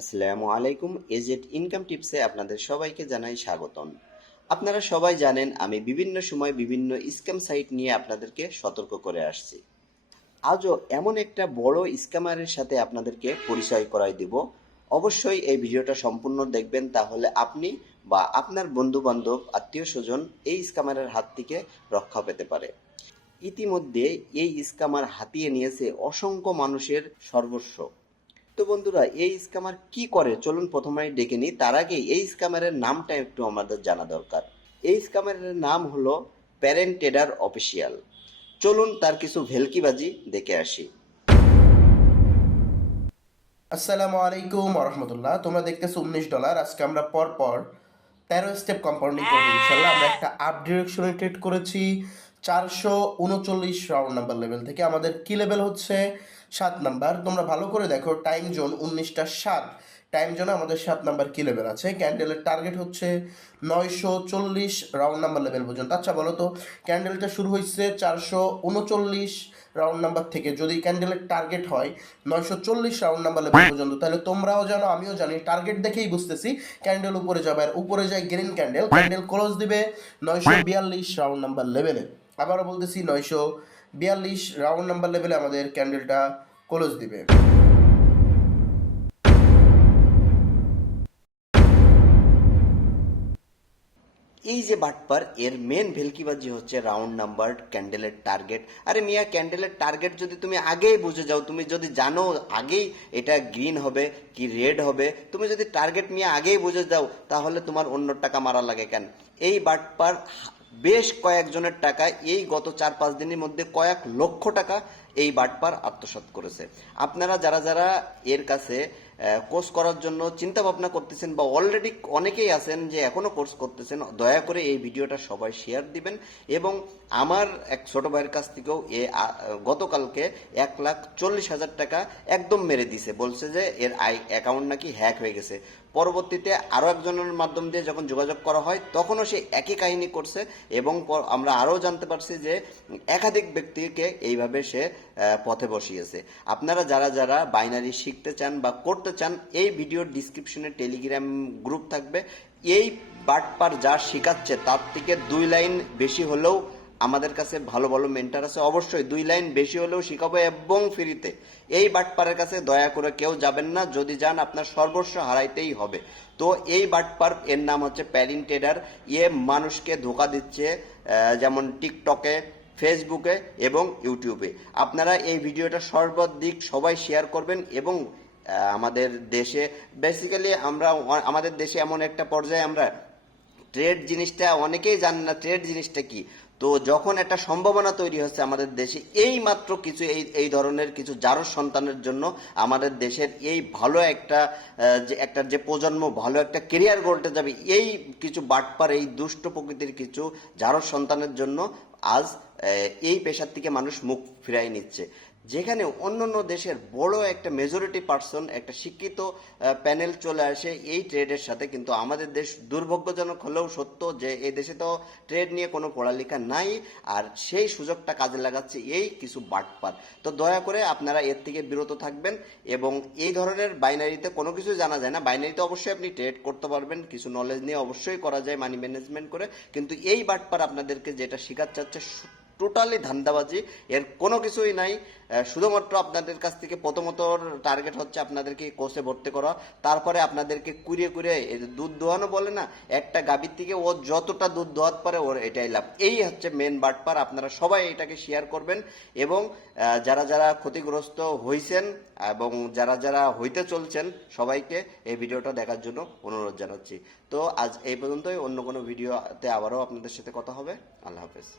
আসসালামু আলাইকুম। AZ income টিপসে আপনাদের সবাইকে জানাই স্বাগতম। আপনারা সবাই জানেন আমি বিভিন্ন সময় বিভিন্ন স্ক্যাম সাইট নিয়ে আপনাদেরকে সতর্ক করে আসছি। আজও এমন একটা বড় স্ক্যামারের সাথে আপনাদেরকে পরিচয় করাই দিব। অবশ্যই এই ভিডিওটা সম্পূর্ণ দেখবেন, তাহলে আপনি বা আপনার বন্ধু-বান্ধব, আত্মীয়-স্বজন এই স্ক্যামারের হাত থেকে রক্ষা পেতে পারে। ইতিমধ্যে এই স্ক্যামার হাতিয়ে নিয়েছে অসংখ্য মানুষের সর্বস্ব। তো বন্ধুরা, এই স্ক্যামার কি করে চলুন প্রথমেই ডেকে নিই। তার আগে এই স্ক্যামারের নামটা একটু আমাদের জানা দরকার। এই স্ক্যামারের নাম হলো প্যারেন্ট ট্রেডার অফিসিয়াল। চলুন তার কিছু ভেলকিবাজি দেখে আসি। আসসালামু আলাইকুম রহমতুল্লাহ। তোমরা দেখতেছো $19। আজকে আমরা পর পর 13 স্টেপ কম্পাউন্ডিং করবো ইনশাল্লাহ। আমরা একটা আপ ডিরেকশনে ট্রেড করেছি 439 রাউন্ড নাম্বার লেভেল থেকে। আমাদের কি লেভেল হচ্ছে 7 নাম্বার। তোমরা ভালো করে দেখো, টাইম জোন 19টা 7, টাইম জোনে আমাদের 7 নাম্বার কি লেভেল আছে। ক্যান্ডেলের টার্গেট হচ্ছে 940 রাউন্ড নাম্বার লেভেল পর্যন্ত। আচ্ছা বলো তো, ক্যান্ডেলটা শুরু হয়েছে 439 রাউন্ড নাম্বার থেকে, যদি ক্যান্ডেলের টার্গেট হয় 940 রাউন্ড নাম্বার লেভেল পর্যন্ত, তাহলে তোমরাও জানো আমিও জানি, টার্গেট দেখেই বুঝতেছি ক্যান্ডেল উপরে যাবে। আর উপরে যায় গ্রিন ক্যান্ডেল, ক্যান্ডেল ক্লোজ দিবে 942 রাউন্ড নাম্বার লেভেলে। আবারও বলতেছি 942 রাউন্ড নাম্বার লেভেলে আমাদের ক্যান্ডেলটা ক্লোজ দিবে। এই যে বাটপার, এর মেন ভেলকিবাজি হচ্ছে রাউন্ড নাম্বার, ক্যান্ডেলের টার্গেট। আরে মিয়া, ক্যান্ডেলের টার্গেট যদি তুমি আগেই বুঝে যাও, তুমি যদি জানো আগেই এটা গ্রিন হবে কি রেড হবে, তুমি যদি টার্গেট মিয়া আগেই বুঝে যাও, তাহলে তোমার অন্য টাকা মারা লাগে কেন? এই বাটপার বেশ কয়েকজনের টাকা এই গত 4-5 দিনের মধ্যে কয়েক লক্ষ টাকা এই বাটপার আত্মসাৎ করেছে। আপনারা যারা যারা এর কাছে কোর্স করার জন্য চিন্তা ভাবনা করতেছেন বা অলরেডি অনেকেই আছেন যে এখনো কোর্স করতেছেন, দয়া করে এই ভিডিওটা সবাই শেয়ার দিবেন। এবং আমার এক ছোট ভাইয়ের কাছ থেকেও গতকালকে 1,40,000 টাকা একদম মেরে দিছে, বলছে যে এর অ্যাকাউন্ট নাকি হ্যাক হয়ে গেছে। পরবর্তীতে আরও একজনের মাধ্যম দিয়ে যখন যোগাযোগ করা হয়, তখনও সে একই কাহিনী করছে। এবং আমরা আরও জানতে পারছি যে একাধিক ব্যক্তিকে এইভাবে সে পথে বসিয়েছে। আপনারা যারা যারা বাইনারি শিখতে চান বা করতে চান, এই ভিডিওর ডিসক্রিপশনে টেলিগ্রাম গ্রুপ থাকবে। এই বাটপার যা শেখাচ্ছে তার থেকে 2 লাইন বেশি হলেও আমাদের কাছে ভালো ভালো মেন্টার আছে, অবশ্যই 2 লাইন বেশি হলেও শিখাবো এবং ফ্রিতে। এই বাটপারের কাছে দয়া করে কেউ যাবেন না, যদি যান আপনার সর্বস্ব হারাইতেই হবে। তো এই বাটপার, এর নাম হচ্ছে প্যারেন্ট ট্রেডার। মানুষকে ধোকা দিচ্ছে, যেমন টিকটকে, ফেসবুকে এবং ইউটিউবে। আপনারা এই ভিডিওটা সর্বাধিক সবাই শেয়ার করবেন। এবং আমাদের দেশে বেসিক্যালি আমাদের দেশে এমন একটা পর্যায়ে আমরা ট্রেড জিনিসটা অনেকেই জানে না, ট্রেড জিনিসটা কি। তো যখন একটা সম্ভাবনা তৈরি হচ্ছে আমাদের দেশে, এই মাত্র কিছু এই ধরনের কিছু জারজ সন্তানের জন্য আমাদের দেশের এই ভালো যে প্রজন্ম ভালো একটা কেরিয়ার গড়তে যাবে, এই কিছু বাটপার, এই দুষ্ট প্রকৃতির কিছু জারজ সন্তানের জন্য আজ এই পেশার থেকে মানুষ মুখ ফিরাই নিচ্ছে। যেখানে অন্যান্য দেশের বড় একটা মেজরিটি পার্সন, একটা শিক্ষিত প্যানেল চলে আসে এই ট্রেডের সাথে, কিন্তু আমাদের দেশ দুর্ভাগ্যজনক হলেও সত্য যে এই দেশে তো ট্রেড নিয়ে কোনো পড়ালেখা নাই, আর সেই সুযোগটা কাজে লাগাচ্ছে এই কিছু বাটপার। তো দয়া করে আপনারা এর থেকে বিরত থাকবেন। এবং এই ধরনের বাইনারিতে কোনো কিছু জানা যায় না। বাইনারিতে অবশ্যই আপনি ট্রেড করতে পারবেন, কিছু নলেজ নিয়ে অবশ্যই করা যায় মানি ম্যানেজমেন্ট করে, কিন্তু এই বাটপার আপনাদেরকে যেটা শেখাচ্ছে হচ্ছে টোটালি ধান্দাবাজি, এর কোনো কিছুই নাই। শুধুমাত্র আপনাদের কাছ থেকে প্রথমত টার্গেট হচ্ছে আপনাদেরকে কোর্সে ভর্তি করা, তারপরে আপনাদেরকে কুড়িয়ে কুড়িয়ে দুধ দোহানো বলে না, একটা গাভীর থেকে ও যতটা দুধ দোহাতে পারে ওর এটাই লাভ। এই হচ্ছে মেন বাটপার। আপনারা সবাই এটাকে শেয়ার করবেন। এবং যারা যারা ক্ষতিগ্রস্ত হয়েছেন এবং যারা যারা হইতে চলছেন, সবাইকে এই ভিডিওটা দেখার জন্য অনুরোধ জানাচ্ছি। তো আজ এই পর্যন্তই। অন্য কোনো ভিডিওতে আবারও আপনাদের সাথে কথা হবে। আল্লাহ হাফেজ।